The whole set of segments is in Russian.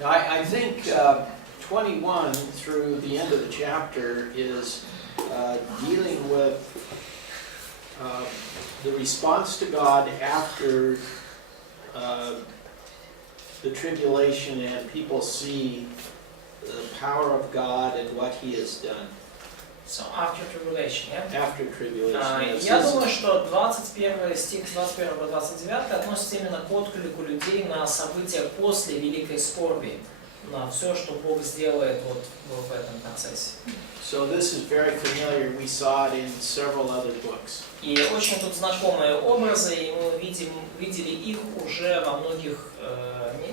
Now, I think 21 through the end of the chapter is dealing with the response to God after the tribulation and people see the power of God and what He has done. So after tribulation, yeah? After tribulation. Я думаю, что 21 стих с 21 по 29 относится именно к отклику людей на события после великой скорби, на все, что Бог сделает вот в этом процессе. So this is very familiar. We saw it in several other books. И очень тут знакомые образы, и мы видели их уже во многих,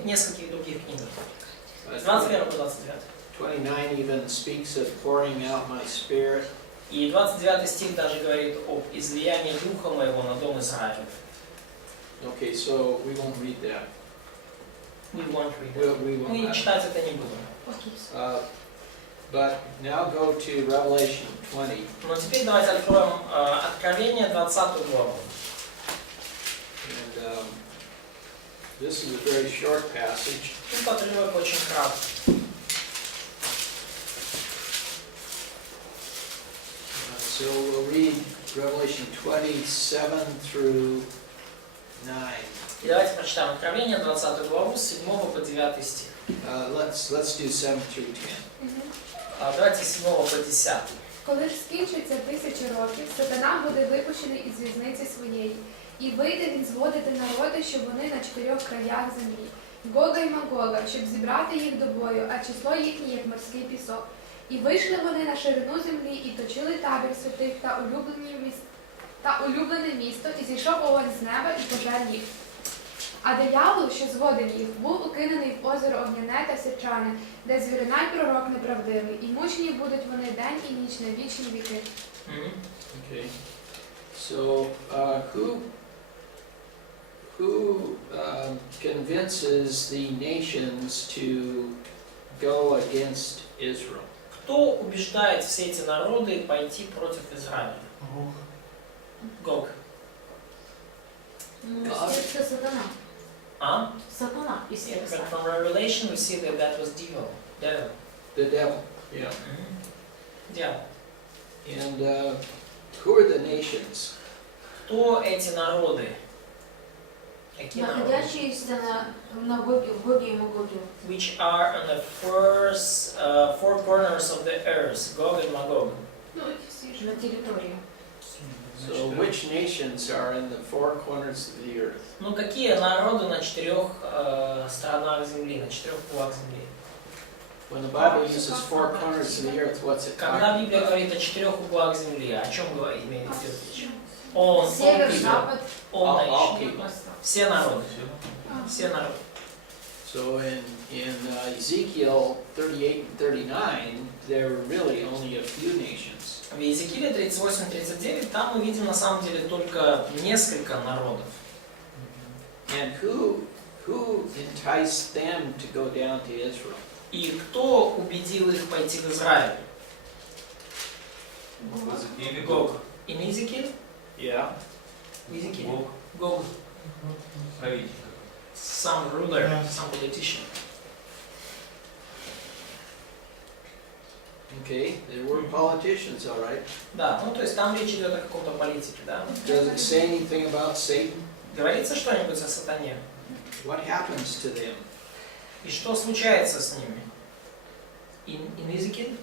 нескольких других книгах. С 21 по 29. 29 even speaks of pouring out my spirit. И 29 стих даже говорит об излиянии Духа Моего на дом Израиля. Okay, so we won't read that. We won't read it. Мы читать это не будем. But now go to Revelation 20. Но теперь давайте откроем Откровение 20 главу. And this is a very short passage. Тут отрывок очень краткий. So we'll read Revelation 27 through 9. И давайте прочитаем Откровение 20 главу с 7 по 9 стих. Let's do 7 through 10. Давайте з 7 по 10. Коли ж скінчиться 1000 років, сатана буде випущений із в'язниці своєї, і вийде він зводити народи, щоб вони на 4 краях землі, Гога й Магога, щоб зібрати їх до бою, а число їхнє, як морський пісок. І вийшли вони на ширину землі, і точили табір святих та улюблене місто, і зійшов огонь з неба, і пожер їх. А диявол, що зводив їх, був укинений в озеро огняне та сірчане, де звірина й пророк неправдивий, і мучені будуть вони день і ніч на вічні віки. Okay. So who convinces the nations to go against Israel? Кто убеждает все эти народы пойти против Израиля? Гог. Це сатана. А? Сатана. But from Revelation we see that that was devil. The devil. Yeah. Дьявол. And who are the nations? Кто эти народы? Какие народы? Находящиеся на Гоге и Магоге. Which are on the first four corners of the earth, Gog and Magog. На территории. So which nations are in the four corners of the earth? Ну какие народы на 4 сторонах земли, на 4 углах земли? When the Bible uses four corners of the earth, what's it Когда talking Библия about? говорит о 4 углах земли, о чем имеет в виду? All Север, people, запад. all All nations. people. Все народы. Все народы. So in Ezekiel 38 and 39, there are really only a few nations. В Иезекииле 38-39 там мы видим на самом деле только несколько народов. And who enticed them to go down to Israel? И кто убедил их пойти в Израиль? Гог. In Иезекииле? Yeah. Иезекииле. Гог. Some ruler, some politician. Okay, there were politicians, all right. Да, ну то есть там речь идет о каком-то политике, да? Does it say anything about Satan? Говорится что-нибудь о сатане? What happens to them? И что случается с ними? In Иезекииле?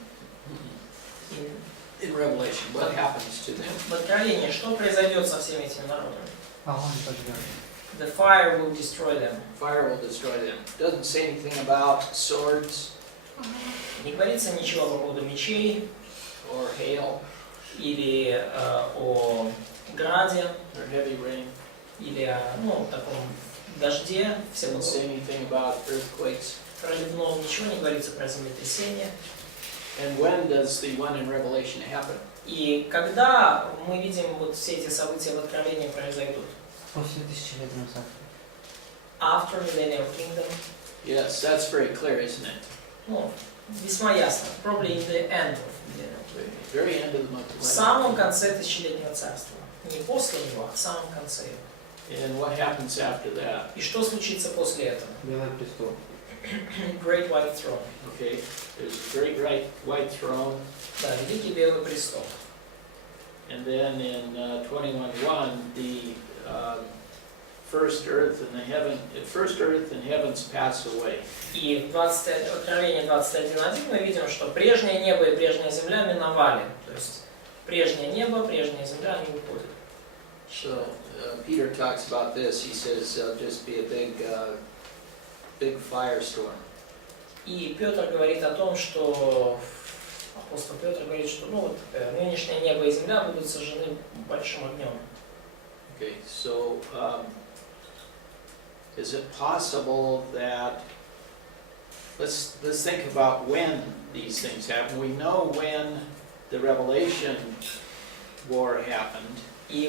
In Revelation, what happens to them? В Откровении, что произойдет со всеми этими народами? Огонь пожрет. The fire will destroy them. Fire will destroy them. Doesn't say anything about swords Не говорится ничего по поводу мечей or hail или о граде, or heavy rain. или о таком дожде, Doesn't say anything about earthquakes. проливном, ничего не говорится про землетрясение. And when does the one in Revelation happen? И когда мы видим вот все эти события в Откровении произойдут? После тысячелетнего царства. After Millennium Kingdom. Yes, that's very clear, isn't it? Ну, весьма ясно. Probably in the end of Millennium Kingdom. Very end of the month. В самом конце тысячелетнего царства. Не после него, а в самом конце. And what happens after that? И что случится после этого? Белый престол. Great White Throne. Okay, there's a great white throne. Да, великий белый престол. And then in 21:1, the first earth and heavens pass away. И в Откровении 21:1 мы видим, что прежнее небо и прежняя земля миновали. То есть прежнее небо, прежняя земля, они уходят. So Peter talks about this. He says there'll just be a big firestorm. И Петр говорит о том, что апостол Петр говорит, что нынешнее небо и земля будут сожжены большим огнем. Okay, so is it possible that let's think about when these things happen. We know when the Revelation war happened. И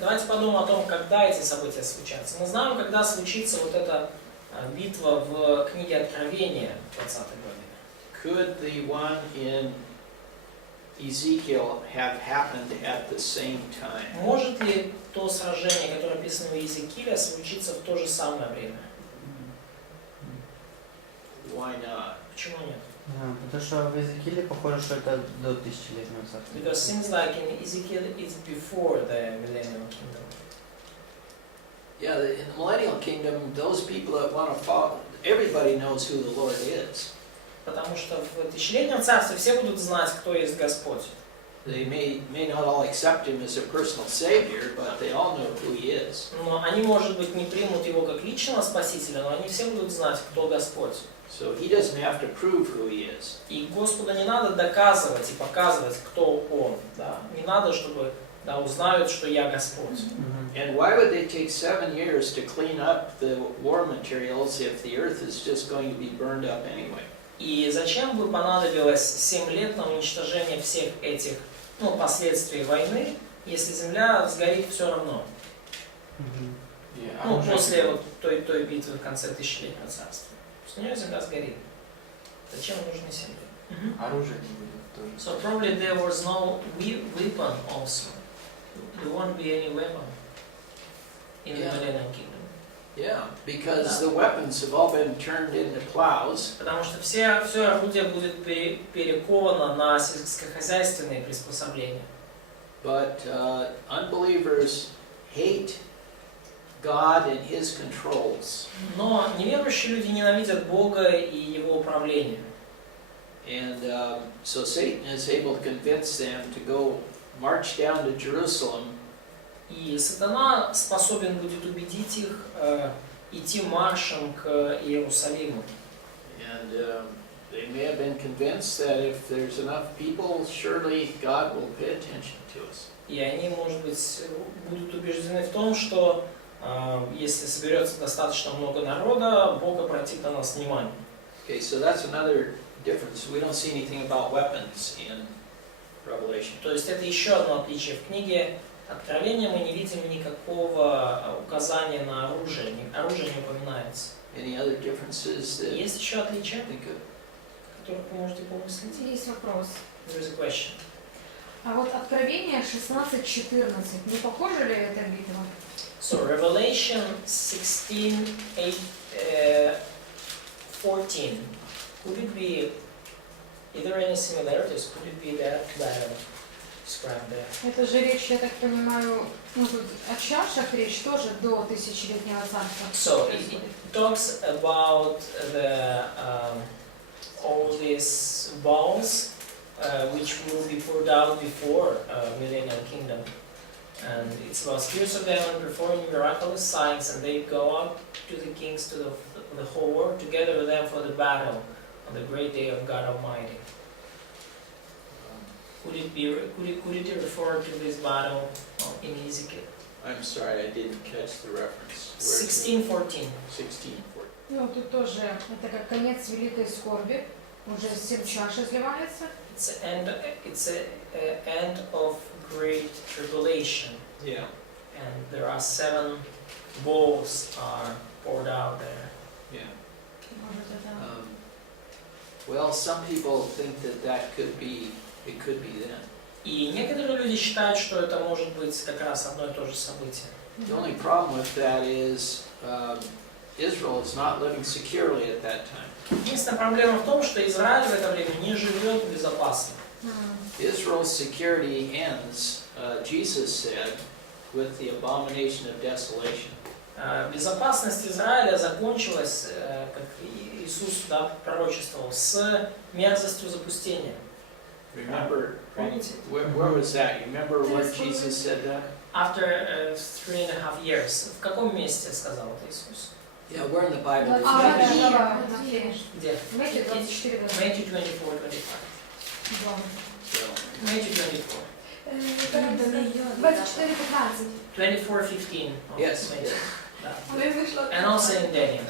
давайте подумаем о том, когда эти события случатся. Мы знаем, когда случится вот эта битва в книге Откровения, 20 главе. Could the one in Ezekiel have happened at the same time? Может ли то сражение, которое описано у Иезекииля, случиться в то же самое время? Why not? Почему нет? Потому что в Иезекииле похоже, что это до тысячелетнего царства. Because it seems like in Ezekiel it's before the millennial kingdom. Yeah, in the millennial kingdom, those people that want to follow, everybody knows who the Lord is. Потому что в тысячелетнем царстве все будут знать, кто есть Господь. They may not all accept him as a personal savior, but they all know who he is. Но они, может быть, не примут его как личного спасителя, но они все будут знать, кто Господь. So he doesn't have to prove who he is. И Господу не надо доказывать и показывать, кто Он. Да? Не надо, чтобы узнают, что я Господь. And why would they take 7 years to clean up the war materials if the earth is just going to be burned up anyway? И зачем бы понадобилось 7 лет на уничтожение всех этих последствий войны, если земля сгорит все равно? После вот той битвы в конце тысячелетнего царства. С нее земля сгорит. Зачем нужны 7 лет? Оружия не будет тоже. So probably there was no weapon also. There won't be any weapon in the millennial kingdom. Yeah, because the weapons have all been turned into plows. Потому что все орудие будет перековано на сельскохозяйственные приспособления. But unbelievers hate God and His controls. Но неверующие люди ненавидят Бога и Его управление. And so Satan is able to convince them to go march down to Jerusalem. И сатана способен будет убедить их идти маршем к Иерусалиму. And they may have been convinced that if there's enough people, surely God will pay attention to us. И они, может быть, будут убеждены в том, что если соберется достаточно много народа, Бог обратит на нас внимание. Okay, so that's another difference. We don't see anything about weapons in Revelation. То есть это еще одно отличие. В книге Откровения мы не видим никакого указания на оружие. Оружие не упоминается. Any other differences that Есть еще отличия, you think of? которых вы можете помыслить? Есть вопрос. There is a question. А вот Откровение 16:14, не похоже ли эта битва? So Revelation 16:14. Could it be? Are there any similarities? Could it be that battle described there? Это же речь, я так понимаю, тут о чашах речь тоже до тысячелетнего царства. So it talks about the all these balls which will be poured out before millennial kingdom, and it's about spirits of them and performing miraculous signs, and they go out to the kings to the whole world together with them for the battle on the great day of God Almighty. Could it refer to this battle in Ezekiel? I'm sorry, I didn't catch the reference. 16:14. 16:14. Ну, тут тоже, это как конец великой скорби, уже 7 чаш изливается. It's an end of great tribulation, Yeah. and there are 7 bowls are poured out there. Yeah. Может, это... Well, some people think that could be then. И некоторые люди считают, что это может быть как раз одно и то же событие. The only problem with that is Israel is not living securely at that time. Единственная проблема в том, что Израиль в это время не живет безопасно. Israel's security ends, Jesus said, with the abomination of desolation. Безопасность Израиля закончилась, как Иисус пророчествовал, с мерзостью запустения. Remember, Помните? where was that? You remember where Jesus said that? After 3.5 years. В каком месте сказал это Иисус? Yeah, where in the Bible? Где? Матфея 24. Matthew 24:25. Matthew 24. 24:15. 24:15. Yes. Да. Вони вийшло. And also in Daniel.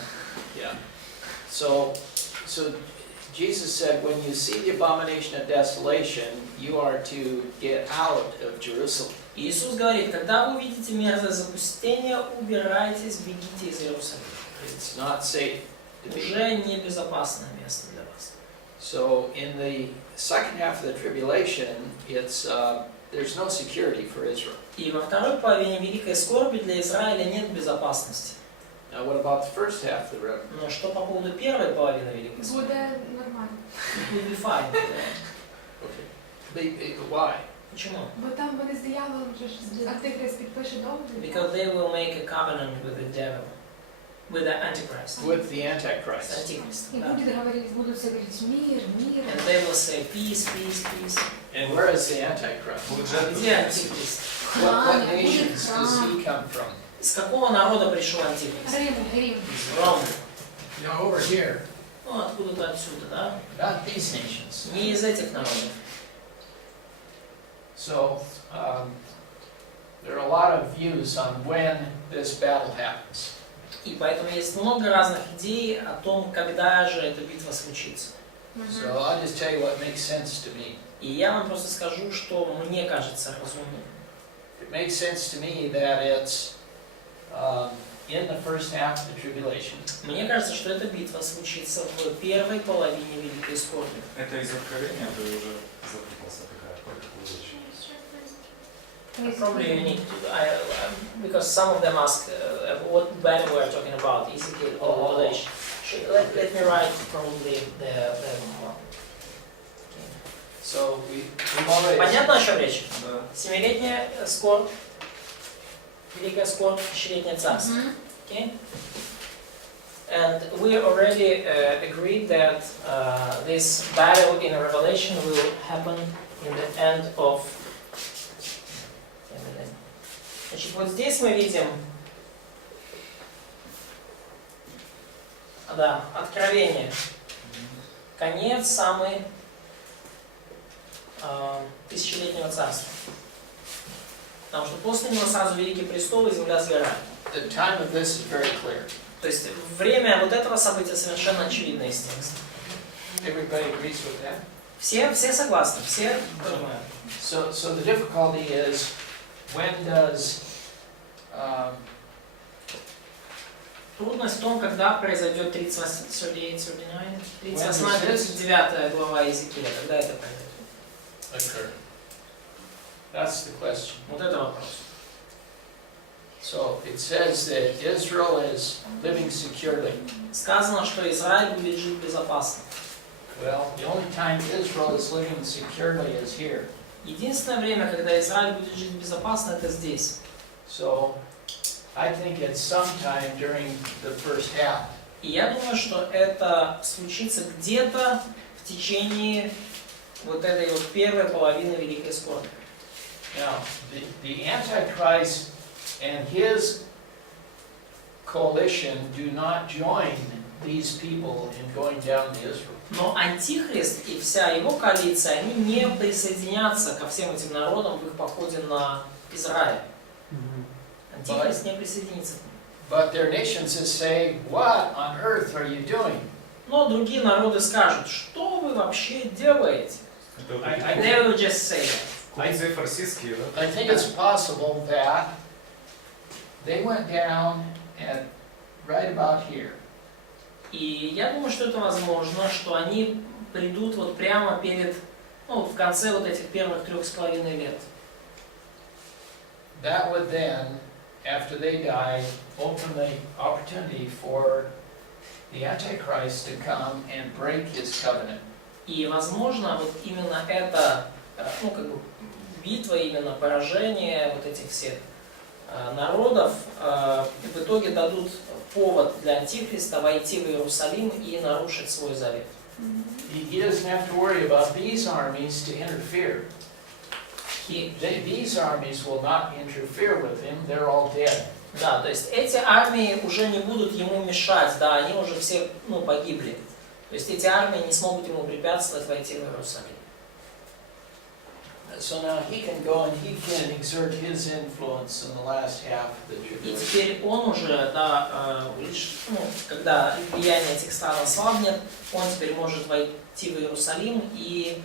Yeah. So Jesus said, when you see the abomination of desolation, you are to get out of Jerusalem. Иисус говорит, когда вы увидите мерзость запустения, убирайтесь, бегите из Иерусалима. It's not safe to be. Уже небезопасное место для вас. So in the second half of the tribulation, there's no security for Israel. И во второй половине Великой Скорби для Израиля нет безопасности. Now what about the first half of the revelation? Но что по поводу первой половины Великой Скорби? Буде нормально. It will be fine. Okay. Why? Почему? Бо там вони з дияволом вже ж Антихрист підпише договір. Because they will make a covenant with the devil, with the Antichrist. With the Antichrist. Antichrist. І Да. будуть все говорити мир, мир. And they will say peace, peace, peace. And where is the Antichrist? Где Антихрист? What nations does he come from? Из какого народа пришел Антихрист? Рим. Из Рома. No, over here. Ну, откуда-то отсюда, да? Not these nations. Не из этих народов. So there are a lot of views on when this battle happens. И поэтому есть много разных идей о том, когда же эта битва случится. So I'll just tell you what makes sense to me. И я вам просто скажу, что мне кажется разумным. It makes sense to me that it's in the first half of the tribulation. Мне кажется, что эта битва случится в первой половине Великой Скорби. Это из Откровения, то уже запутался такая, какую вещь. Probably you need to, because some of them ask what battle we are talking about, Ezekiel or Llойд. Let me write probably the one. So we've already. Понятно, о чем речь? Да. Семилетняя скорбь, Великая скорбь, тысячелетнее царство. Okay? And we already agreed that this battle in Revelation will happen in the end of. Значит, вот здесь мы видим, да, Откровение, конец самый тысячелетнего царства. Потому что после него сразу Великий престол и земля сгорают. The time of this is very clear. То есть время вот этого события совершенно очевидно из текста. Everybody agrees with that. Все согласны, все понимают. So the difficulty is, when does Трудность в том, когда произойдет 38-39 глава Иезекииля, когда это произойдет. occur? That's the question. Вот это вопрос. So it says that Israel is living securely. Сказано, что Израиль будет жить безопасно. Well, the only time Israel is living securely is here. Единственное время, когда Израиль будет жить безопасно, это здесь. So I think it's sometime during the first half. И я думаю, что это случится где-то в течение вот этой вот первой половины Великой Скорби. Now, the Antichrist and his coalition do not join these people in going down to Israel. Но Антихрист и вся его коалиция, они не присоединятся ко всем этим народам в их походе на Израиль. Антихрист не присоединится к ним. But their nations just say, "What on earth are you doing?" Но другие народы скажут, что вы вообще делаете? Это вот I They will just say that. купцы фарсистские, да? I think it's possible that they went down at right about here. И я думаю, что это возможно, что они придут вот прямо перед, ну, в конце вот этих первых 3,5 лет. That would then after they die, open the opportunity for the Antichrist to come and break his covenant. И, возможно, вот именно это, ну, как бы, битва, именно поражение вот этих всех народов в итоге дадут повод для Антихриста войти в Иерусалим и нарушить свой завет. He doesn't have to worry about these armies to interfere. These armies will not interfere with him, they're all dead. Да, то есть эти армии уже не будут ему мешать, да, они уже все, ну, погибли. То есть эти армии не смогут ему препятствовать войти в Иерусалим. So now he can go and he can exert his influence in the last half of the И tribulation. теперь он уже, да, лишь, ну, когда влияние этих стран ослабнет, он теперь может войти в Иерусалим и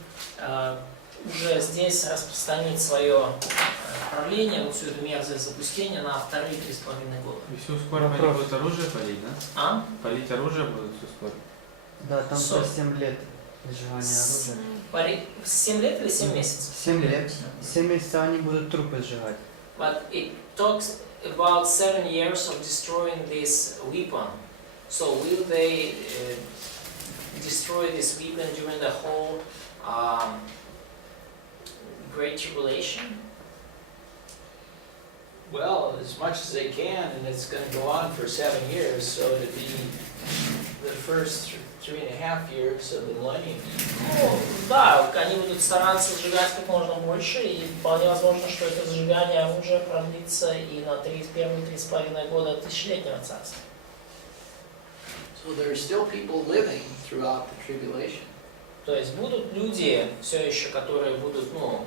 уже здесь распространить свое правление, вот всю эту мерзость запустения на вторые 3,5 года. И все скоро они будут оружие палить, да? А? Палить оружие будут все скоро. Да, там Со- про 7 лет сжигания оружия. 7 лет или 7 месяцев? 7 лет. 7 месяцев они будут трупы сжигать. But it talks about 7 years of destroying this weapon. So will they destroy this weapon during the whole Great Tribulation? Well, as much as they can, and it's going to go on for 7 years, so it'd be the first 3.5 years of the millennium. Ну, да, они будут стараться сжигать как можно больше, и вполне возможно, что это сжигание оружия продлится и на первые 3,5 года тысячелетнего царства. So there are still people living throughout the tribulation. То есть будут люди все еще, которые будут, ну,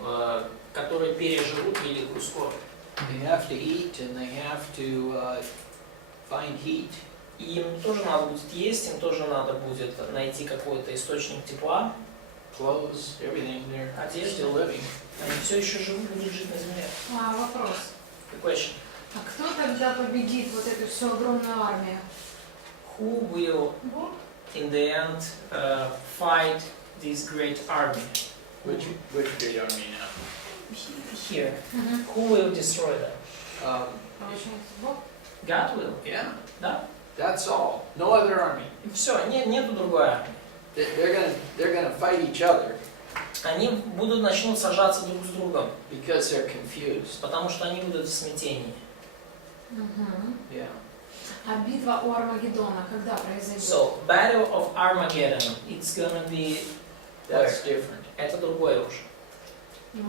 которые переживут великую скорбь. They have to eat and they have to find heat. И им тоже надо будет есть, им тоже надо будет найти какой-то источник тепла. Clothes, everything, they're Одежда. still living. Они все еще будут жить на земле. Вопрос. Какой еще? А кто тогда победит вот эту всю огромную армию? Who will, in the end, fight this great army? Which great army now? Here. Who will destroy them? Получается, Бог? God will. Yeah, Да? that's all. No other army. Все, нету другой армии. They're gonna fight each other Они начнут сражаться друг с другом, because they're confused. потому что они будут в смятении. Yeah. А битва у Армагеддона когда произойдет? So, Battle of Armageddon, it's gonna be... That's different. Это другое уже. Ну,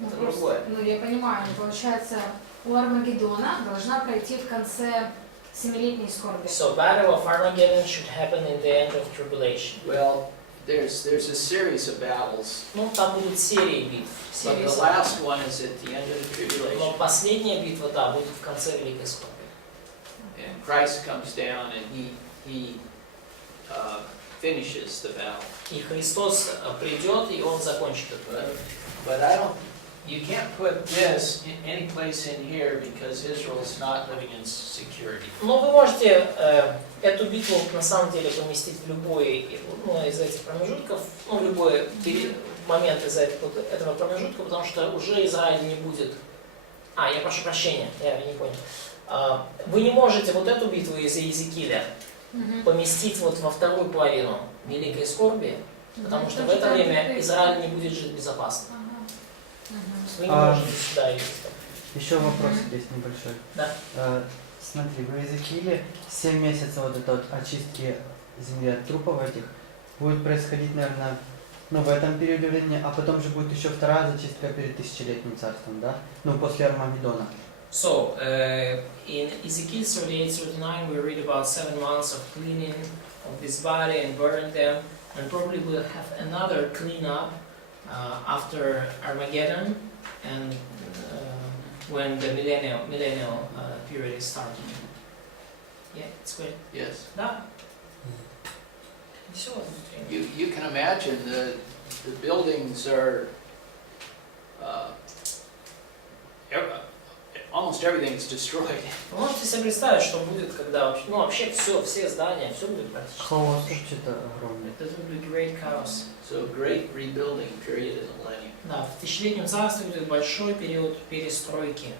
Это просто, другое. ну, я понимаю, получается, у Армагеддона должна пройти в конце 7-летней скорби. So, Battle of Armageddon should happen in the end of tribulation. Well, there's a series of battles, Ну, там будут серии битв. but Серии the событий. last one is at the end of the Но tribulation. последняя битва, да, будет в конце Великой Скорби. And Christ comes down and he finishes the battle. И Христос придет, и Он закончит эту битву. But you can't put this in any place in here because Israel's not living in security. Но вы можете эту битву на самом деле поместить в любой из этих промежутков, ну, в любой момент из этого промежутка, потому что уже Израиль не будет... я прошу прощения, я не понял. Вы не можете вот эту битву из Иезекииля поместить вот во вторую половину Великой Скорби, потому что в это время Израиль не будет жить безопасно. Вы не можете сюда ее ставить. Еще вопрос есть небольшой. Да. Смотри, в Иезекииле 7 месяцев вот это вот очистки земли от трупов этих будет происходить, наверное, ну, в этом периоде времени, а потом же будет еще вторая зачистка перед тысячелетним царством, да? Ну, после Армагеддона. So, in Ezekiel 38:39 we read about 7 months of cleaning of this body and burning them, and probably we'll have another cleanup after Armageddon and when the millennial period is starting. Yeah, it's great. Yes. Да. Все. You can imagine the buildings are almost everything is destroyed. Вы можете себе представить, что будет, когда вообще все здания, все будет практически. Хаос что-то огромное. Это будет great chaos. So great rebuilding period in the millennium. Да, в тысячелетнем царстве будет большой период перестройки.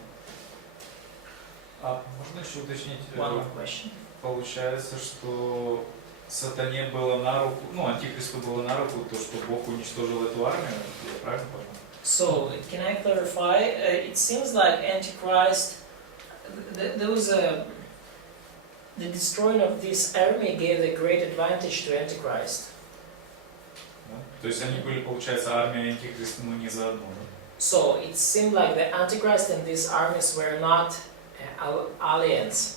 А можно еще уточнить? One more question. Получается, что сатане было на руку, ну, антихристу было на руку то, что Бог уничтожил эту армию, я правильно понял? So, can I clarify? It seems like Antichrist, there was the destroying of this army gave a great advantage to Antichrist. Да? То есть они были, получается, армия антихриста, но не заодно, да? So, it seemed like the Antichrist and these armies were not alliance.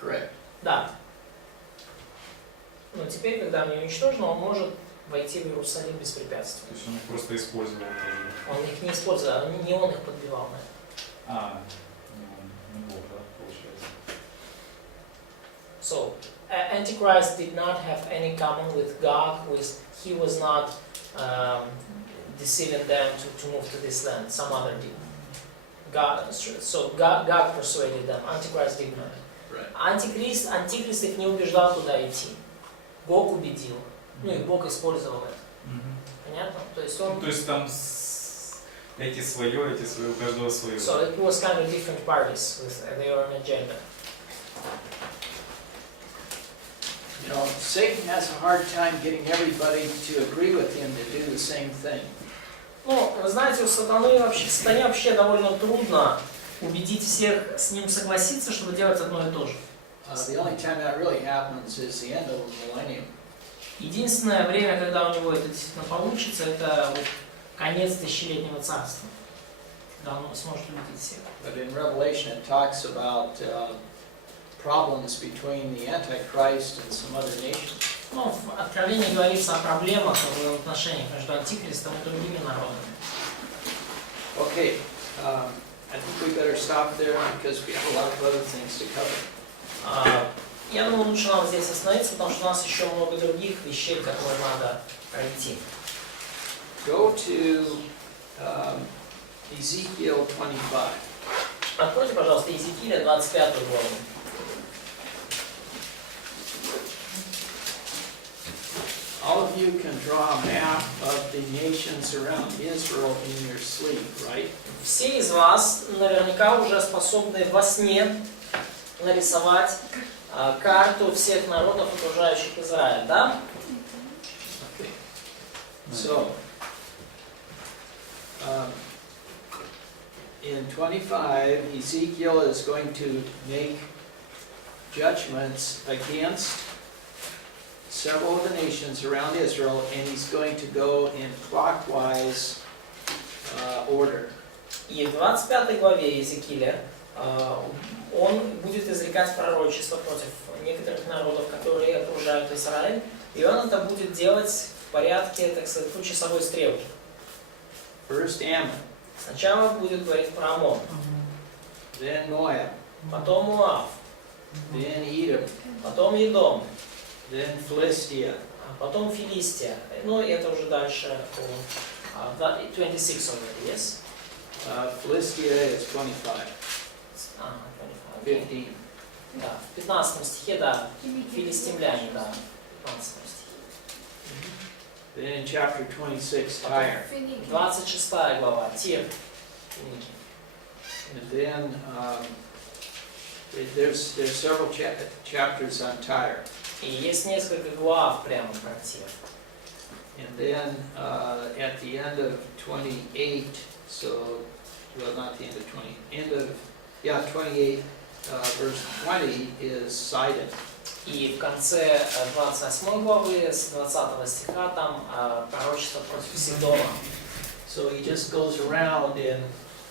Correct. Да. Но теперь, когда они уничтожены, он может войти в Иерусалим беспрепятственно. То есть он их просто использовал тоже. Он их не использовал, не он их подбивал на это. Не Бог, да, получается. So, Antichrist did not have any common with God, he was not deceiving them to move to this land, some other did. God persuaded them, Antichrist did not. Right. Антихрист их не убеждал туда идти. Бог убедил. Ну и Бог использовал это. Понятно? То есть он... То есть там эти свое, у каждого свое. So it was kind of different parties with their own agenda. You know, Satan has a hard time getting everybody to agree with him to do the same thing. Ну, вы знаете, сатане вообще довольно трудно убедить всех с ним согласиться, чтобы делать одно и то же. The only time that really happens is the end of the millennium. Единственное время, когда у него это действительно получится, это вот конец тысячелетнего царства, когда он сможет убедить всех. But in Revelation it talks about problems between the Antichrist and some other nations. Ну, в Откровении говорится о проблемах в отношениях между Антихристом и другими народами. Okay, I think we better stop there because we have a lot of other things to cover. Я думаю, лучше нам здесь остановиться, потому что у нас еще много других вещей, которые надо пройти. Go to Ezekiel 25. Откройте, пожалуйста, Иезекииля 25 главу. All of you can draw a map of the nations around Israel in your sleep, right? Все из вас наверняка уже способны во сне нарисовать карту всех народов, окружающих Израиль, да? Okay. So, in 25, Ezekiel is going to make judgments against several of the nations around Israel, and he's going to go in clockwise order. И в 25 главе Иезекииля он будет изрекать пророчество против некоторых народов, которые окружают Израиль, и он это будет делать в порядке, так сказать, по часовой стрелке. First Ammon, Сначала будет говорить про Амон, then Moab, потом Муав, then Edom, потом Едом, then Philistia, потом Филистия. Ну, и это уже дальше по 26 already, yes? Philistia is 25, 15. Да, в 15 стихе, да, филистимляне, да, в 15 стихе. Then in chapter 26, Tyre. 26 глава, Тир, Финики. And then there's several chapters on Tyre. И есть несколько глав прямо про Тир. And then at the end of 28, so, well, not the end of 20, end of, 28, verse 20 is Sidon. И в конце 28 главы, с 20 стиха, там пророчество против Сидома. So he just goes around in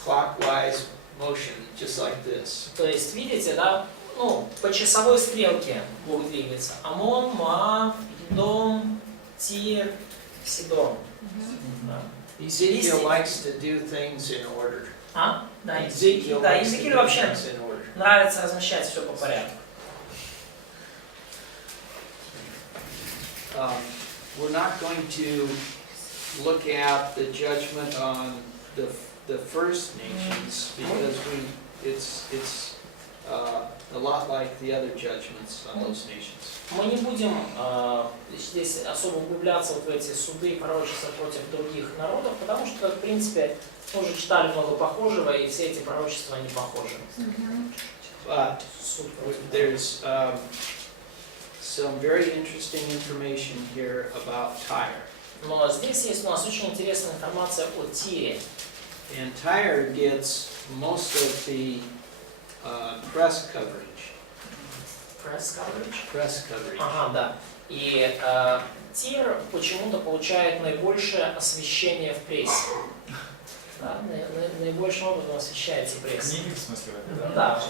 clockwise motion, just like this. То есть, видите, да, ну, по часовой стрелке Бог двигается. Амон, Моав, Едом, Тир, Сидом. Да. Ezekiel likes to do things in order. Да, Ezekiel да, likes to Иезекиилю do вообще things in order. нравится размещать все по порядку. We're not going to look at the judgment on the first nations because it's a lot like the other judgments on those nations. Мы не будем здесь особо углубляться вот в эти суды и пророчества против других народов, потому что, в принципе, мы уже читали много похожего, и все эти пророчества, они похожи. But Суд против народа. there's some very interesting information here about Tyre. Но здесь есть у нас очень интересная информация о Тире. And Tyre gets most of the press coverage. Press coverage? Press coverage. Ага, да. И Тир почему-то получает наибольшее освещение в прессе. Да, наибольшим образом освещается пресса. Книги, в смысле, в этой, да? Да,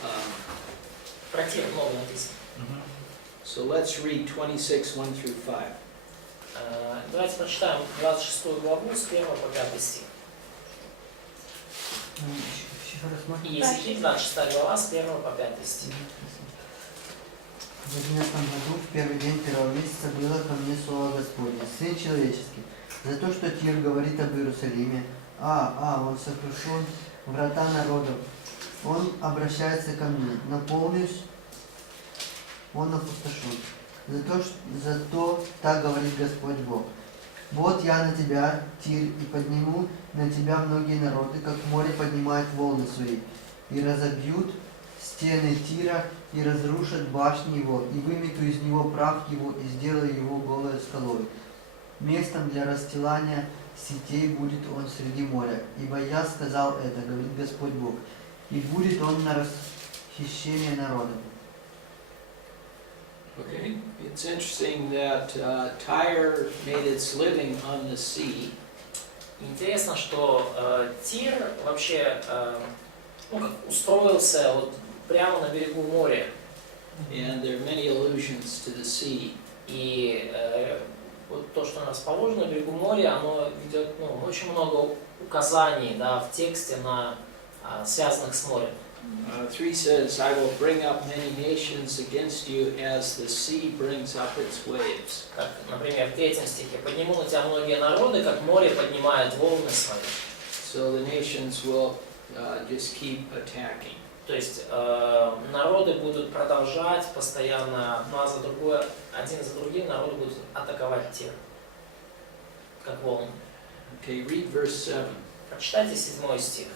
Um, про Тир много написано. so let's read 26, 1 through 5. Давайте прочитаем 26 главу с 1 по 5 стих. Еще раз можно? Иезекииля, 26 глава, с 1 по 5 стих. В 11 году, в первый день первого месяца, было ко мне слово Господне: Сын человеческий, за то, что Тир говорит об Иерусалиме, он сокрушен, врата народов, он обращается ко мне, наполнюсь, он опустошен. Зато так говорит Господь Бог: вот я на тебя, Тир, и подниму на тебя многие народы, как море поднимает волны свои, и разобьют стены Тира, и разрушат башни его, и вымету из него прах его, и сделаю его голой скалой. Местом для расстилания сетей будет он среди моря, ибо я сказал это, говорит Господь Бог, и будет он на расхищение народа. Okay. It's interesting that Tyre made its living on the sea. Интересно, что Тир вообще устроился вот прямо на берегу моря. And there are many allusions to the sea. И вот то, что расположено на берегу моря, оно ведет очень много указаний, да, в тексте, связанных с морем. 3 says, I will bring up many nations against you as the sea brings up its waves. Как, например, в 3 стихе: «Подниму на тебя многие народы, как море поднимает волны свои». So the nations will just keep attacking. То есть народы будут продолжать постоянно один за другим народы будут атаковать Тир, как волны. Okay, read verse 7. Прочитайте 7 стих.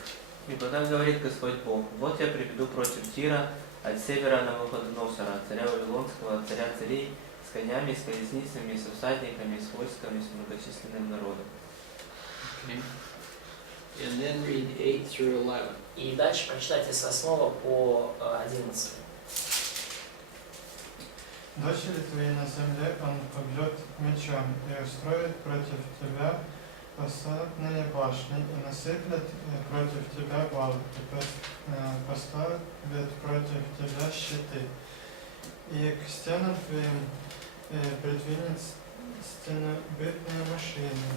«Ибо так говорит Господь Бог: вот я приведу против Тира от севера Навуходоносора, царя Вавилонского, царя царей, с конями, с колесницами, с всадниками, с войсками, с многочисленным народом». Okay. And then read 8 through 11. И дальше прочитайте с 8 по 11. Дочери твои на земле он побьет мечом и устроит против тебя посадные башни, и насыплет против тебя вал, и поставит против тебя щиты. И к стенам твоим придвинет стенобитные машины,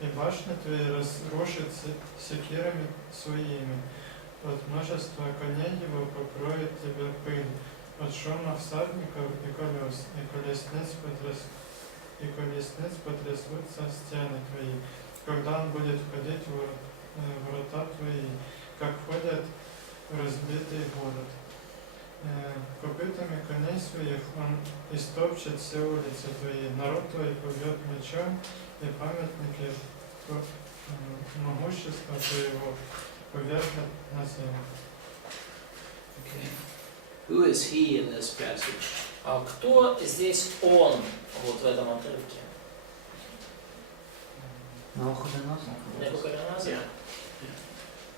и башни твои разрушит секирами своими. От множества коней его покроет тебя пыль, от шума всадников и колес, и колесниц потрясутся стены твои, когда он будет входить в врата твои, как входят в разбитый город. Копытами коней своих он истопчет все улицы твои, народ твой побьет мечом, и памятники могущества твоего повергнут на землю. Okay. Who is he in this passage? А кто здесь он вот в этом отрывке? Навуходоносор. Навуходоносор?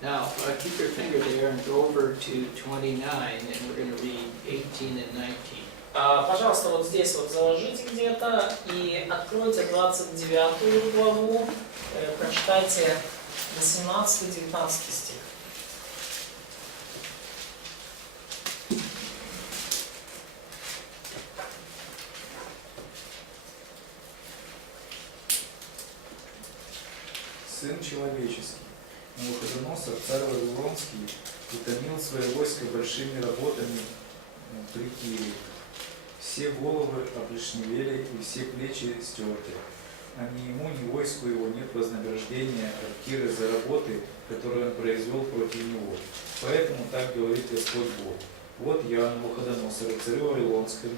Now, keep your finger there and go over to 29, and we're going to read 18 and 19. Пожалуйста, вот здесь вот заложите где-то и откройте 29 главу, прочитайте 18-19 стих. Сын человеческий, Навуходоносор, царь Вавилонский, утомил свое войско большими работами при Киеве. Все головы оплешневели и все плечи стерты. А ни ему, ни войску его нет вознаграждения от Кира за работы, которые он произвел против него. Поэтому так говорит Господь Бог: вот я, Навуходоносор, царю Вавилонскому,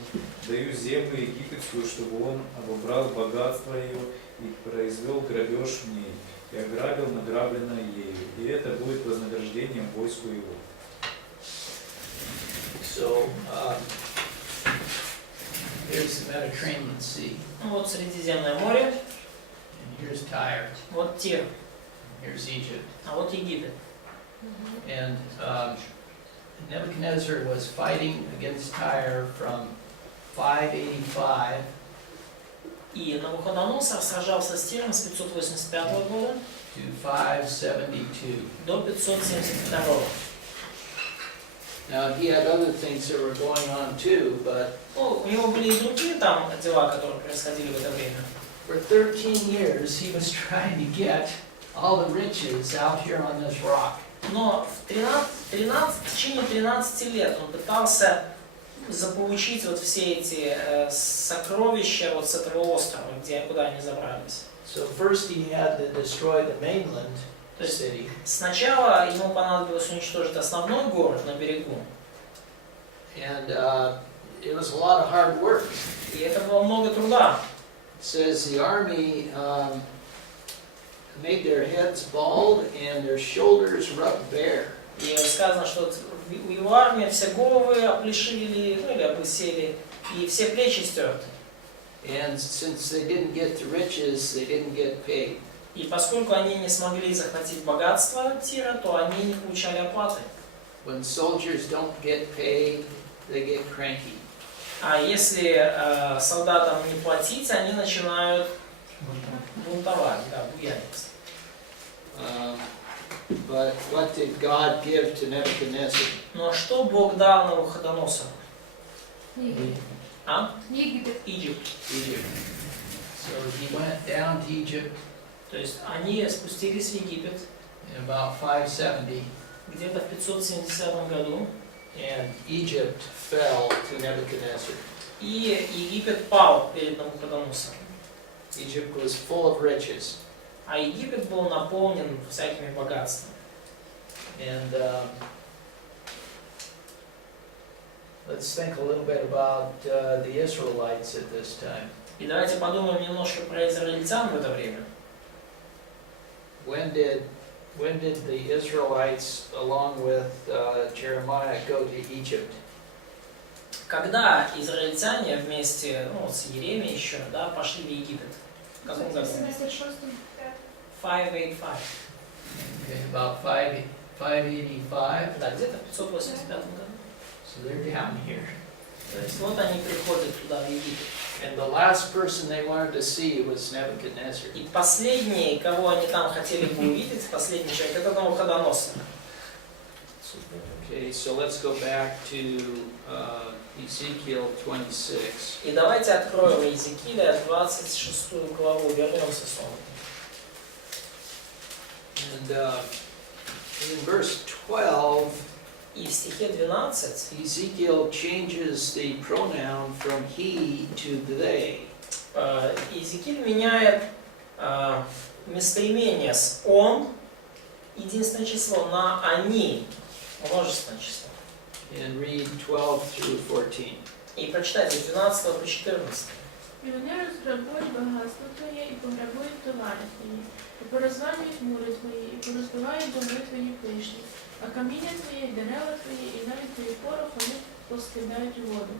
даю землю египетскую, чтобы он обобрал богатство ее и произвел грабеж в ней, и ограбил награбленное ею, и это будет вознаграждением войску его. So, here's the Mediterranean Sea, Ну, вот Средиземное море, and here's Tyre, вот Тир, here's Egypt. а вот Египет. And Nebuchadnezzar was fighting against Tyre from 585 И Навуходоносор сражался с Тиром с 585 года to 572. до 572. Now, he had other things that were going on too, but Ну, у него были и другие там дела, которые происходили в это время. for 13 years he was trying to get all the riches out here on this rock. Но в течение 13 лет он пытался заполучить вот все эти сокровища вот с этого острова, куда они забрались. So first he had to destroy the mainland city. Сначала ему понадобилось уничтожить основной город на берегу. And it was a lot of hard work. И это было много труда. It says the army made their heads bald and their shoulders rubbed bare. И сказано, что у его армии все головы оплешивели, ну или облысели, и все плечи стерты. And since they didn't get the riches, they didn't get paid. И поскольку они не смогли захватить богатство Тира, то они не получали оплаты. When soldiers don't get paid, they get cranky. А если солдатам не платить, они начинают бунтовать, да, буянить. But what did God give to Nebuchadnezzar? Но что Бог дал Навуходоносору? Египет. А? Египет. Egypt. Egypt. So he went down to Egypt То есть они спустились в Египет in about 570, где-то в 570 году, and Egypt fell to Nebuchadnezzar. и Египет пал перед Навуходоносором. Egypt was full of riches. А Египет был наполнен всякими богатствами. And let's think a little bit about the Israelites at this time. И давайте подумаем немножко про израильтян в это время. When did the Israelites, along with Jeremiah, go to Egypt? Когда израильтяне вместе с Иеремией еще пошли в Египет? В каком году? 585. Okay, about 585. Да, где-то в 585 году. So they're down here. То есть вот они приходят туда, в Египет. And the last person they wanted to see was Nebuchadnezzar. И последний, кого они там хотели бы увидеть, последний человек, это Навуходоносор. Okay, so let's go back to Ezekiel 26. И давайте откроем Иезекииля 26 главу, вернемся снова. And in verse 12, И в стихе 12 Ezekiel changes the pronoun from he to they. Иезекииль меняет местоимение с «он», единственное число, на «они», множественное число. And read 12 through 14. И прочитайте с 12 по 14. І вони розграбують багатство твоє, і пограбують товари твої, і порозвалюють мури твої, і порозбивають доми твої пишні, а каміння твоє, і дерева твої, і навіть твій порох вони поскидають у воду.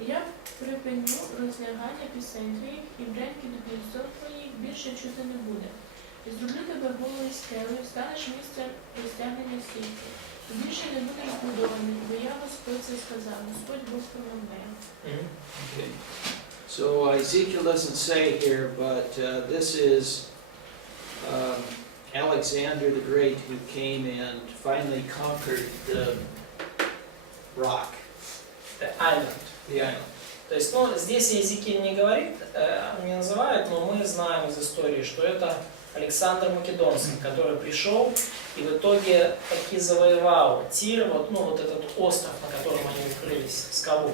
І я припиню розлягання пісень твоїх, і бреньки до гніздок твоїх більше чути не буде. І зроблю тебе голою скелею, станеш місцем розтягнення сітки. І більше не будеш збудований, бо я Господь це сказав, Господь Бог промовляє. Okay. So Ezekiel doesn't say here, but this is Alexander the Great who came and finally conquered the rock, The island. the island. То есть, здесь Иезекииль не говорит, не называет, но мы знаем из истории, что это Александр Македонский, который пришел и в итоге таки завоевал Тир, вот этот остров, на котором они укрылись, скалу.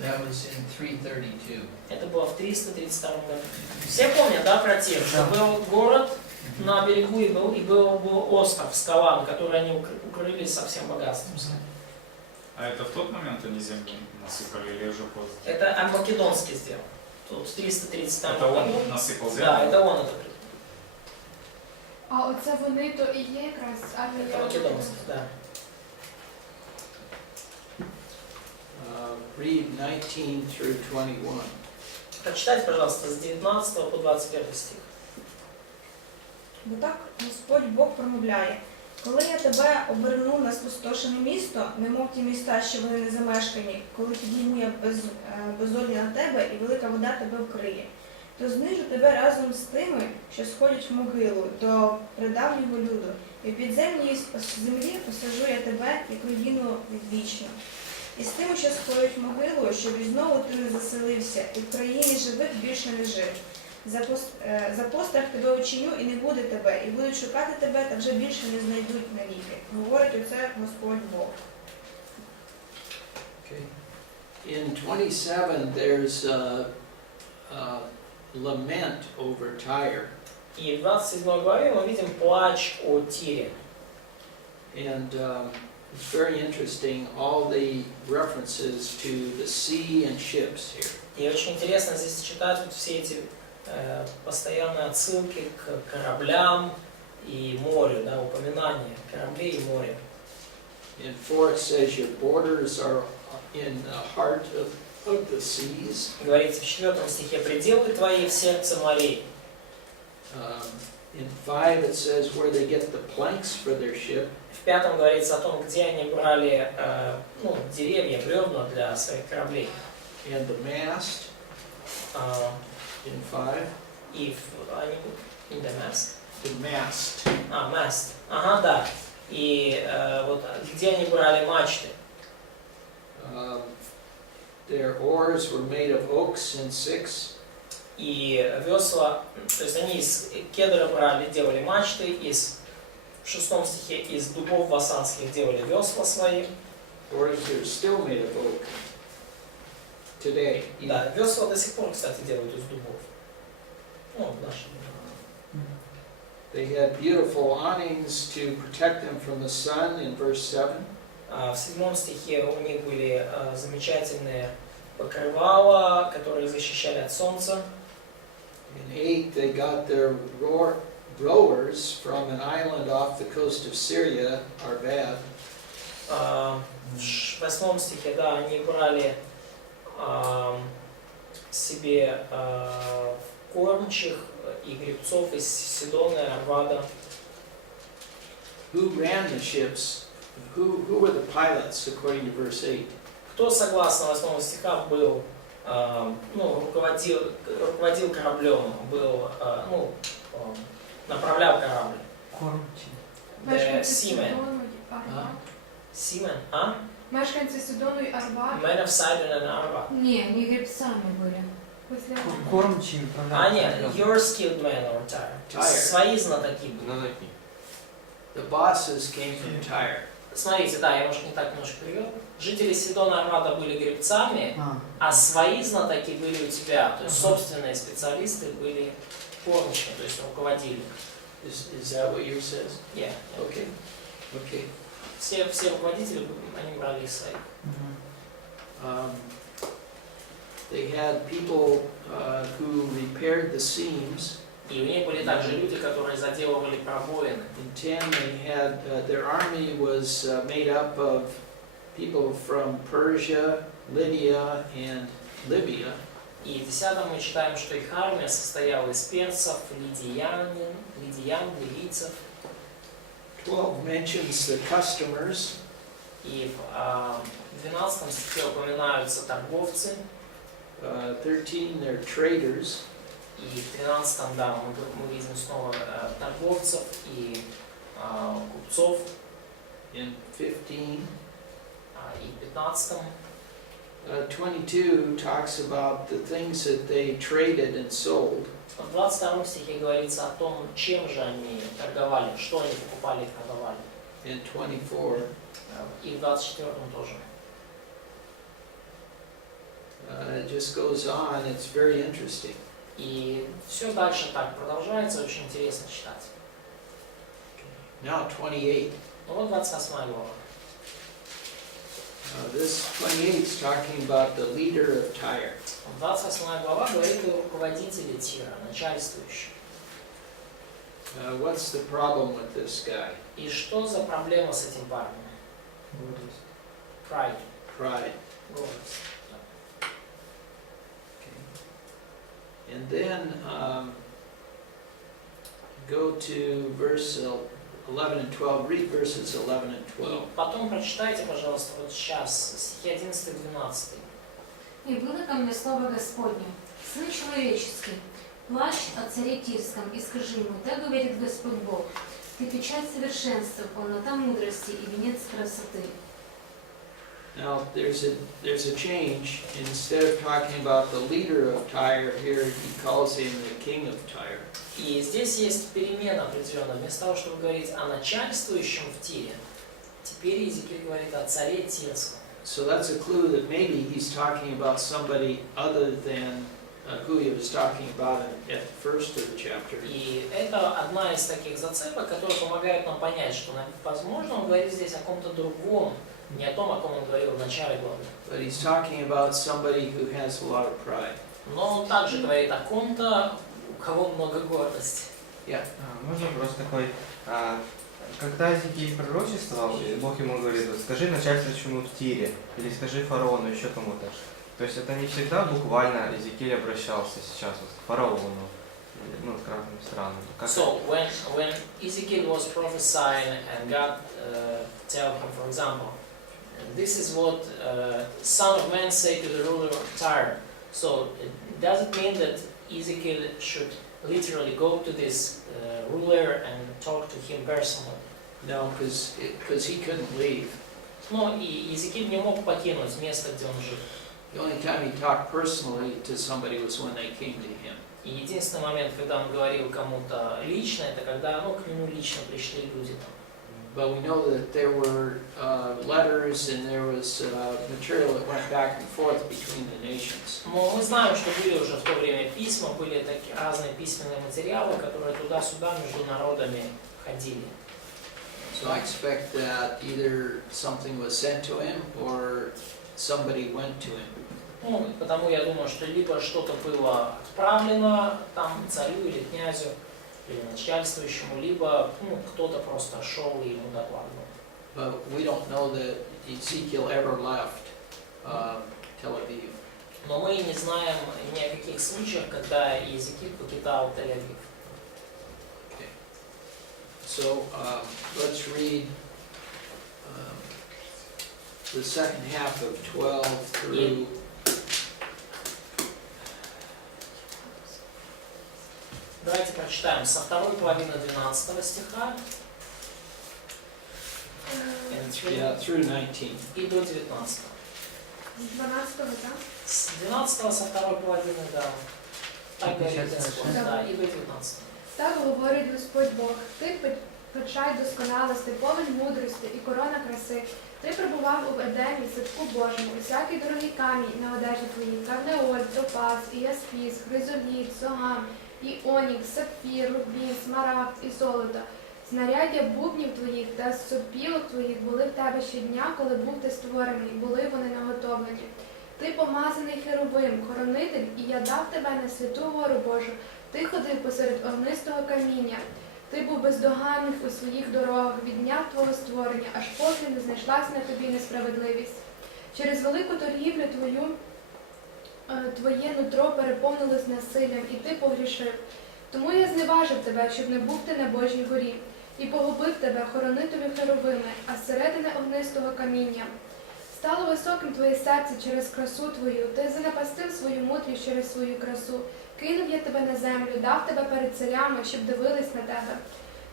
That was in 332. Это было в 332 году. Все помнят, да, про Тир, что был город на берегу и был остров, скала, на которой они укрылись со всем богатством. А это в тот момент они землю насыпали или уже поздно? Это Македонский сделал. Тут в 332 Это году. он насыпал землю? Да, это он это придумал. А оце вони то і є якраз армія. Это Македонский, да. read 19 through 21. Прочитайте, пожалуйста, с 19 по 21 стих. Бо так Господь Бог промовляє: коли я тебе оберну на спустошене місто, немов ті міста, що вони не замешкані, коли підійму я безодня на тебе і велика вода тебе вкриє, то знижу тебе разом з тими, що сходять в могилу, до прадавнього люду, і в підземній землі посажу я тебе, як руїну відвічну. І з тими, що сходять в могилу, щоб і знову ти не заселився, і в країні живих більше не жив. За пострах тебе учиню, і не буде тебе, і будуть шукати тебе, та вже більше не знайдуть навіки. Говорить оце Господь Бог. Okay. In 27, there's a lament over Tyre. И в 27 главе мы видим плач о Тире. And it's very interesting, all the references to the sea and ships here. И очень интересно здесь читать вот все эти постоянные отсылки к кораблям и морю, да, упоминания кораблей и моря. In 4 it says your borders are in the heart of the seas. Говорится в 4 стихе: пределы твои в сердце морей. In 5 it says where they get the planks for their ship. В 5 говорится о том, где они брали деревья, бревна для своих кораблей. And the mast in 5. И они in the mast. The mast. Mast. Ага, да. И вот где они брали мачты? Their oars were made of oaks in 6. И весла, то есть они из кедра брали, делали мачты, в 6 стихе из дубов васанских делали весла свои. Oars are still made of oak today. Да, весла до сих пор, кстати, делают из дубов. Ну, в наши дни. They had beautiful awnings to protect them from the sun in verse 7. В 7 стихе у них были замечательные покрывала, которые защищали от солнца. In 8 they got their rowers from an island off the coast of Syria, Arvad. В 8 стихе, да, они брали себе кормчих и гребцов из Сидона и Арвада. Who ran the ships? Who were the pilots, according to verse 8? Кто, согласно 8 стиха, был, руководил кораблем, был, направлял корабль? Мешканці Сімен. Сидону і Арвад. Симен, Мешканці Сидону і Арвад. Men of Sidon and Arvad. Не, не гребцами были. Після Кормчий управляет. Нет, your skilled men or Tyre. Свои знатоки были. The bosses came from Tyre. Смотрите, да, я, может, не так немножко привел. Жители Сидона и Арвада были гребцами, а свои знатоки были у тебя. То есть собственные специалисты были кормчими, то есть руководили. Is that what yours says? Yeah. Okay. Okay. Все руководители, они брали их своих. They had people who repaired the seams. И у них были также люди, которые заделывали пробоины. In 10 they had, their army was made up of people from Persia, Lydia, and Libya. И в 10 мы читаем, что их армия состояла из персов, лидиян, ливийцев. 12 mentions the customers. И в 12 стихе упоминаются торговцы. 13 they're traders. И в 13, да, мы видим снова торговцев и купцов. In 15. И в 15. 22 talks about the things that they traded and sold. В 22 стихе говорится о том, чем же они торговали, что они покупали и продавали. In 24. И в 24 тоже. It just goes on, it's very interesting. И все дальше так продолжается, очень интересно читать. Now 28. Ну вот 28 глава. This 28 is talking about the leader of Tyre. 28 глава говорит о руководителе Тира, начальствующем. What's the problem with this guy? И что за проблема с этим парнем? Pride. Pride. Гордость. Да. then go to verse 11 and 12. Read verses 11 and 12. Потом прочитайте, пожалуйста, вот сейчас стихи 11-12. И было ко мне слово Господне: Сын человеческий, плачь о царе Тирском и скажи ему: так говорит Господь Бог, ты печать совершенства, полнота мудрости и венец красоты. Now there's a change. Instead of talking about the leader of Tyre, here he calls him the king of Tyre. И здесь есть перемена определенная. Вместо того, чтобы говорить о начальствующем в Тире, теперь Иезекииль говорит о царе Тирском. So that's a clue that maybe he's talking about somebody other than who he was talking about at the first of the chapter. И это одна из таких зацепок, которые помогают нам понять, что, возможно, он говорит здесь о ком-то другом, не о том, о ком он говорил в начале главы. But he's talking about somebody who has a lot of pride. Но он также говорит о ком-то, у кого много гордости. Yeah. Можно вопрос такой? Когда Иезекииль пророчествовал, Бог ему говорит: вот, скажи начальствующему в Тире, или скажи фараону, еще кому-то. То есть это не всегда буквально Иезекииль обращался сейчас вот к фараону, ну, к разным странам. So when Ezekiel was prophesying and God tell him, for example, this is what Son of Man say to the ruler of Tyre. So does it mean that Ezekiel should literally go to this ruler and talk to him personally? No, because he couldn't leave. Но и Иезекииль не мог покинуть место, где он жил. The only time he talked personally to somebody was when they came to him. И единственный момент, когда он говорил кому-то лично, это когда, к нему лично пришли люди. But we know that there were letters and there was material that went back and forth between the nations. Но мы знаем, что были уже в то время письма, были такие разные письменные материалы, которые туда-сюда между народами ходили. So I expect that either something was sent to him or somebody went to him. Потому я думаю, что либо что-то было отправлено там царю или князю, или начальствующему, либо кто-то просто шел и ему докладывал. But we don't know that Ezekiel ever left Tel Aviv. Но мы не знаем ни о каких случаях, когда Иезекииль покидал Тель-Авив. Okay. So let's read the second half of 12 through Давайте прочитаем со второй половины 12 стиха through 19. и до 19. З 12-го, так? С 12 со второй половины, да. Так говорит Господь, да, и до 19. Так говорить Господь Бог: ти печать досконалости, повен мудрості і корона краси. Ти перебував у Едемі, садку Божому, усякий дорогий камінь на одежі твоїй, карнеоль, топаз, і яспіс, хризоліт, согам, і онікс, сапфір, рубін, смарагд і золото. Знаряддя бубнів твоїх та сопілок твоїх були в тебе щодня, коли був ти створений, були вони наготовлені. Ти помазаний херовим, хоронитель, і я дав тебе на святу гору Божу. Ти ходив посеред огнистого каміння. Ти був бездоганний у своїх дорогах від дня твого створення, аж поки не знайшлась на тобі несправедливість. Через велику торгівлю твоє нутро переповнилось насиллям, і ти погрішив. Тому я зневажив тебе, щоб не був ти на Божій горі, і погубив тебе, хоронителю херовими, а зсередини огнистого каміння. Стало високим твоє серце через красу твою, ти занапастив свою мудрість через свою красу. Кинув я тебе на землю, дав тебе перед царями, щоб дивились на тебе.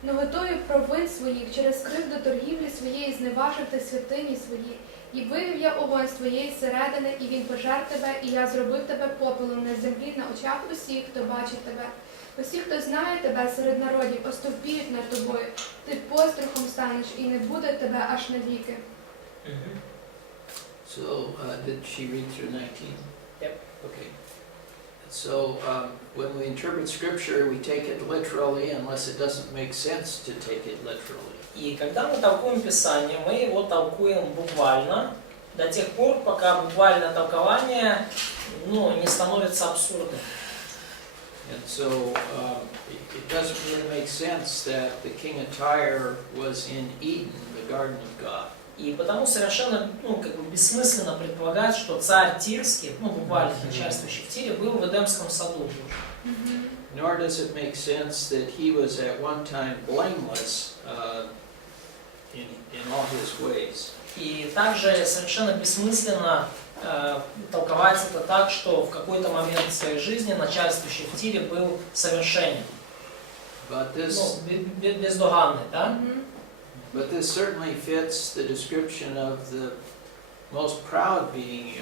Наготою провин своїх, через кривду торгівлі своєї зневажив ти святині свої. І вивів я огонь з твоєї середини, і він пожер тебе, і я зробив тебе попелом на землі на очах усіх, хто бачить тебе. Усі, хто знає тебе серед народів, остовпіють над тобою. Ти пострахом станеш, і не буде тебе аж навіки. So did she read through 19? Yep. Okay. So when we interpret scripture, we take it literally unless it doesn't make sense to take it literally. И когда мы толкуем Писание, мы его толкуем буквально до тех пор, пока буквальное толкование не становится абсурдным. And so it doesn't really make sense that the king of Tyre was in Eden, the garden of God. И потому совершенно бессмысленно предполагать, что царь Тирский, буквально начальствующий в Тире, был в Эдемском саду. nor does it make sense that he was at one time blameless in all his ways. И также совершенно бессмысленно толковать это так, что в какой-то момент своей жизни начальствующий в Тире был совершенен. But this, Бездоганный, да? but this certainly fits the description of the most proud being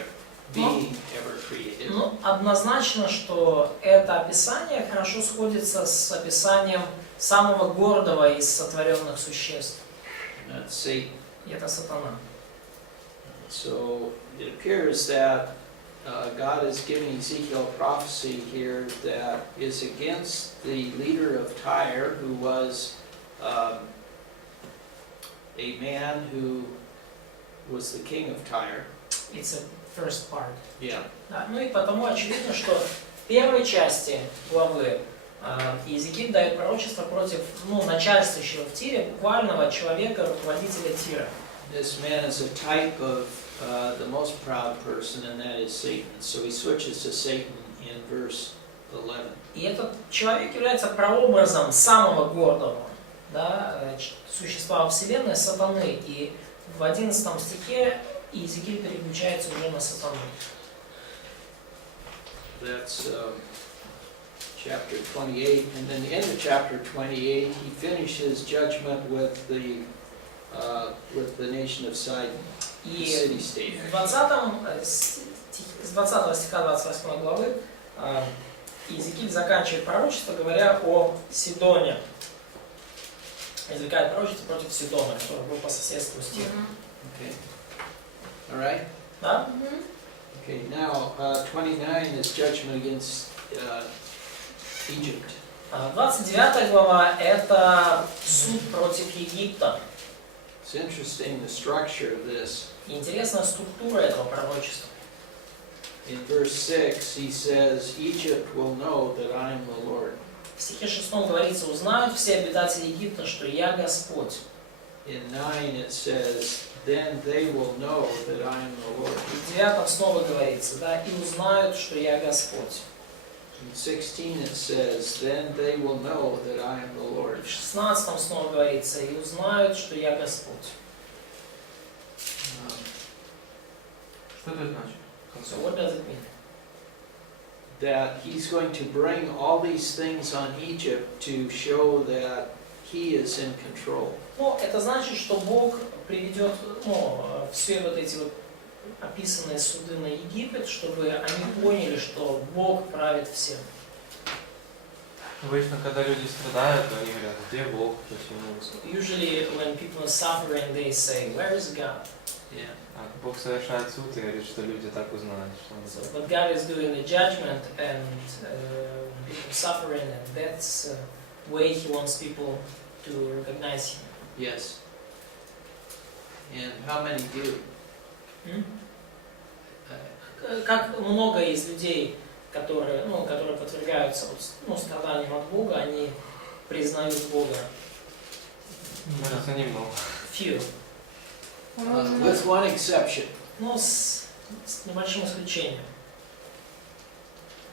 ever created. Ну, однозначно, что это описание хорошо сходится с описанием самого гордого из сотворенных существ. That's Satan. И это сатана. So it appears that God is giving Ezekiel a prophecy here that is against the leader of Tyre, who was a man who was the king of Tyre. It's the first part. Yeah. Да, ну и потому очевидно, что в первой части главы Иезекииль дает пророчество против начальствующего в Тире, буквального человека, руководителя Тира. This man is a type of the most proud person, and that is Satan. So he switches to Satan in verse 11. И этот человек является прообразом самого гордого, да, существа во Вселенной, сатаны. И в 11 стихе Иезекииль переключается уже на сатану. That's chapter 28, and then the end of chapter 28, he finishes judgment with the nation of Sidon, the И city-state. с 20 стиха 28 главы Иезекииль заканчивает пророчество, говоря о Сидоне. Изрекает пророчество против Сидона, который был по соседству с Тиром. Okay. All right? Да? Okay, now 29 is judgment against Egypt. 29 глава – это суд против Египта. It's interesting, the structure of this. Интересная структура этого пророчества. In verse 6, he says, Egypt will know that I am the Lord. В стихе 6 говорится: «Узнают все обитатели Египта, что я Господь». In 9 it says, then they will know that I am the Lord. И в 9 снова говорится, да, «И узнают, что я Господь». In 16 it says, then they will know that I am the Lord. В 16 снова говорится: «И узнают, что я Господь». Что это значит? So what does it mean? That he's going to bring all these things on Egypt to show that he is in control. Ну, это значит, что Бог приведет, все вот эти вот описанные суды на Египет, чтобы они поняли, что Бог правит всем. Обычно, когда люди страдают, то они говорят, где Бог, почему? Usually, when people are suffering, they say, "Where is God?" Yeah. А Бог совершает суд и говорит, что люди так узнают, что Он So, but God is doing the judgment, and people suffering, and that's the way He wants people to recognize Him. Yes. And how many do? Как много из людей, которые подвергаются страданиям от Бога, они признают Бога. Кажется, немного. Few. With one exception. Ну, с небольшим исключением.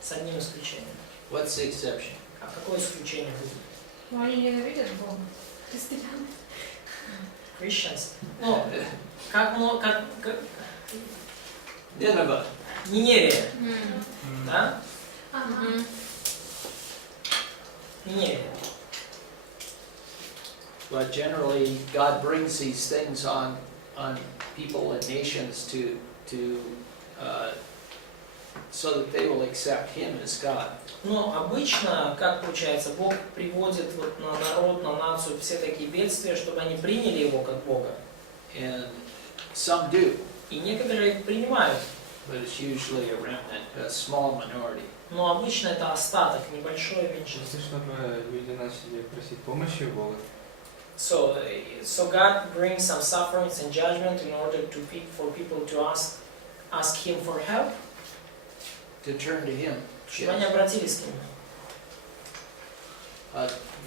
С одним исключением. What's the exception? А какое исключение будет? Но они ненавидят Бога. Христиан. Christians. Ну, как Nineveh. Ниневия, да? Ага. Ниневия. But generally, God brings these things on people and nations so that they will accept Him as God. Но обычно, как получается, Бог приводит вот на народ, на нацию все такие бедствия, чтобы они приняли Его как Бога. And some do, И некоторые их принимают. but it's usually a remnant, a small minority. Но обычно это остаток, небольшое Просто меньшинство. чтобы люди начали просить помощи у Бога. So God brings some sufferings and judgment in order for people to ask Him for help, To turn to Him. чтобы они обратились к Нему.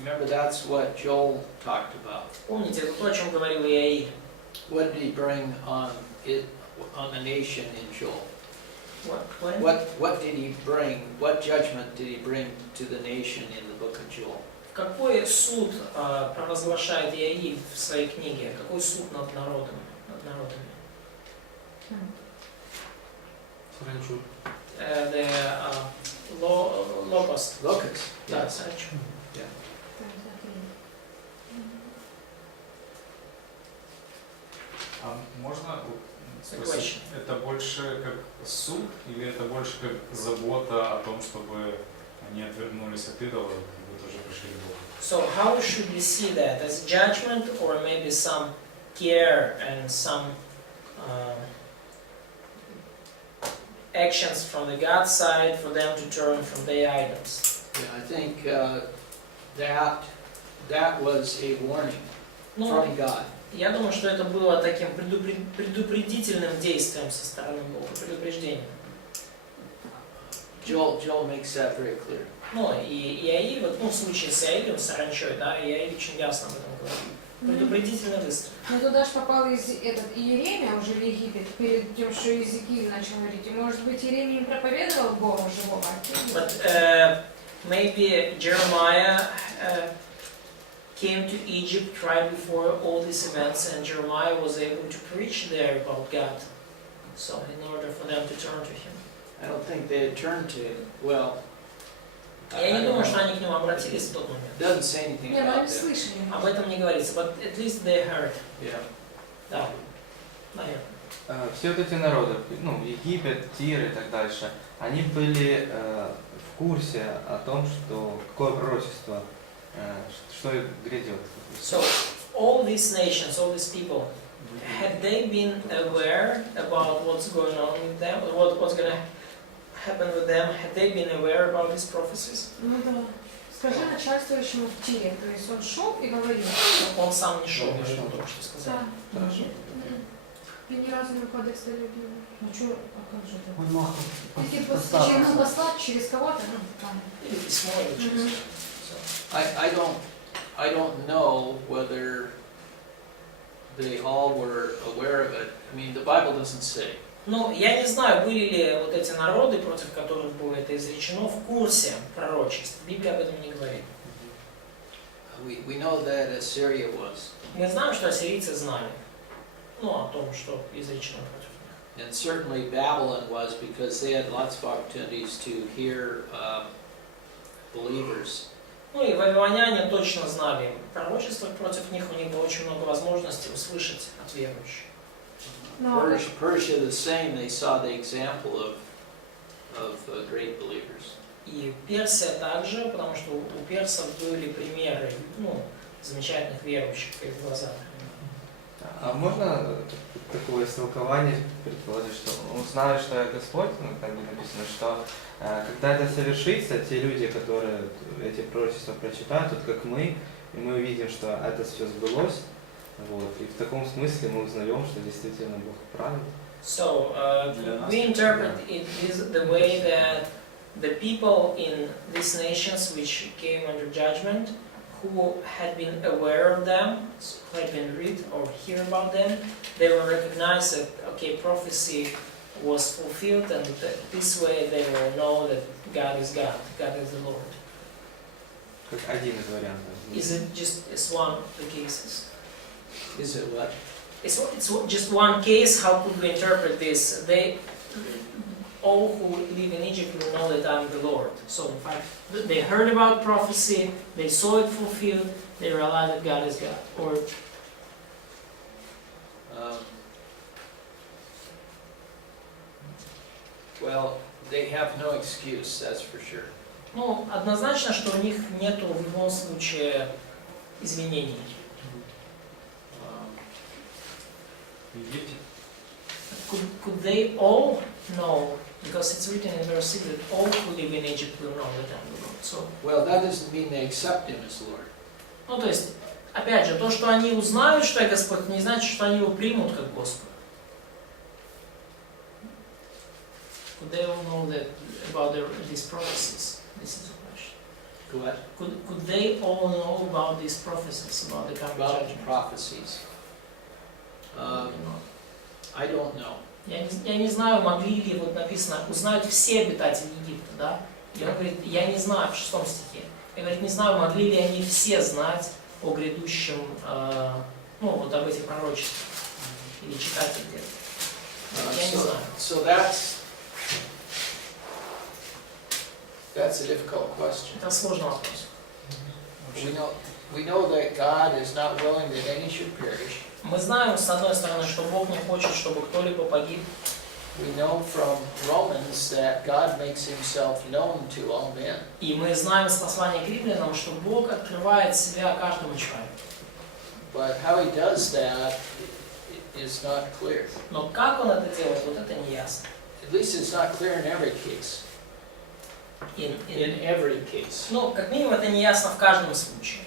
Remember, that's what Joel talked about. Помните, это то, о чем говорил Иаиль. What did he bring on the nation in Joel? When? What did he bring, what judgment did he bring to the nation in the book of Joel? Какой суд провозглашает Иаиль в своей книге? Какой суд над народом? Над народами? The locust. Locust. Да, Yes. саранчу. А можно спросить, Question. это больше как суд или это больше как забота о том, чтобы они отвернулись от идола, как бы тоже пришли к Богу? So how should we see that? As judgment or maybe some care and some actions from the God side for them to turn from their idols? Yeah, I think that was a warning Ну, from God. я думаю, что это было таким предупредительным действием со стороны Бога, предупреждением. Joel makes that very clear. Ну, и Иаиль, вот, ну, в случае с Иаилем, с саранчой, да, Иаиль очень ясно об этом говорит. Предупредительный выстрел. Ну туда же попал Иеремия уже в Египет, перед тем, что Иезекииль начал говорить. И может быть Иеремия им проповедовал Бога живого? But maybe Jeremiah came to Egypt right before all these events, and Jeremiah was able to preach there about God. So in order for them to turn to Him. I don't think they had turned to, well, Я не I don't думаю, что know. они к нему обратились в тот момент. Doesn't say anything Не, ну about они that. слышали. Об этом не говорится. But at least they heard. Yeah. Да, наверное. Все вот эти народы, ну, Египет, Тир и так дальше, они были в курсе о том, что какое пророчество, что грядет. So all these nations, all these people, had they been aware about what's going on with them, what's going to happen with them? Had they been aware about these prophecies? Ну да. Скажи начальствующему в Тире, то есть он шел и говорил. Он сам не шел, Он не я же шел. только что сказал. Да. Хорошо. Я ни разу на кодекс не любила. Ну что, а как же это? Он мог Такие поставить. Через послать, через кого-то, ну, там. Или письмо, или через... Мгм. So, I don't know whether they all were aware of it. I mean, the Bible doesn't say. ну, я не знаю, были ли вот эти народы, против которых было это изречено, в курсе пророчеств. Библия об этом не говорит. We know that Assyria was. Мы знаем, что ассирийцы знали, ну, о том, что изречено против них. And certainly Babylon was, because they had lots of opportunities to hear believers. Ну и вавилоняне точно знали пророчество против них, у них было очень много возможностей услышать от верующих. Ну, а Persia the same, they saw the example of great believers. И Персия также, потому что у персов были примеры, ну, замечательных верующих перед глазами. А можно такое истолкование предположить, что узнаю, что я Господь, ну, как бы написано, что когда это совершится, те люди, которые эти пророчества прочитают, вот как мы, и мы увидим, что это все сбылось, вот, и в таком смысле мы узнаем, что действительно Бог правит. So we interpret it the way that the people in these nations which came under judgment, who had been aware of them, who had been read or hear about them, they will recognize that, okay, prophecy was fulfilled, and this way they will know that God is God, God is the Lord. Как один из вариантов. Is it just is one of the cases? Is it what? It's just one case. How could we interpret this? They all who live in Egypt will know that I'm the Lord. So in fact, they heard about prophecy, they saw it fulfilled, they realized that God is God. Or Well, they have no excuse, that's for sure. ну, однозначно, что у них нету в любом случае извинений. Египте. Could they all know? Because it's written in verse 6 that all who live in Egypt will know that I'm the Lord. So, Well, that doesn't mean they accept him as Lord. ну, то есть, опять же, то, что они узнают, что я Господь, не значит, что они его примут как Господа. Could they all know that about these prophecies? This is the question. What? Could they all know about these prophecies, about the coming About the judgment? prophecies. I don't know. Я не знаю, могли ли, вот написано, узнают все обитатели Египта, да? И он говорит, я не знаю, в 6 стихе. Он говорит, не знаю, могли ли они все знать о грядущем, ну, вот об этих пророчествах, или читать их где-то. Я не знаю. So that's a difficult question. Это сложный вопрос. We know that God is not willing that any should perish. Мы знаем, с одной стороны, что Бог не хочет, чтобы кто-либо погиб. We know from Romans that God makes himself known to all men. И мы знаем из послания к римлянам, что Бог открывает себя каждому человеку. But how he does that is not clear. Но как он это делает, вот это не ясно. At least it's not clear in every case. In every case. Ну, как минимум, это не ясно в каждом случае.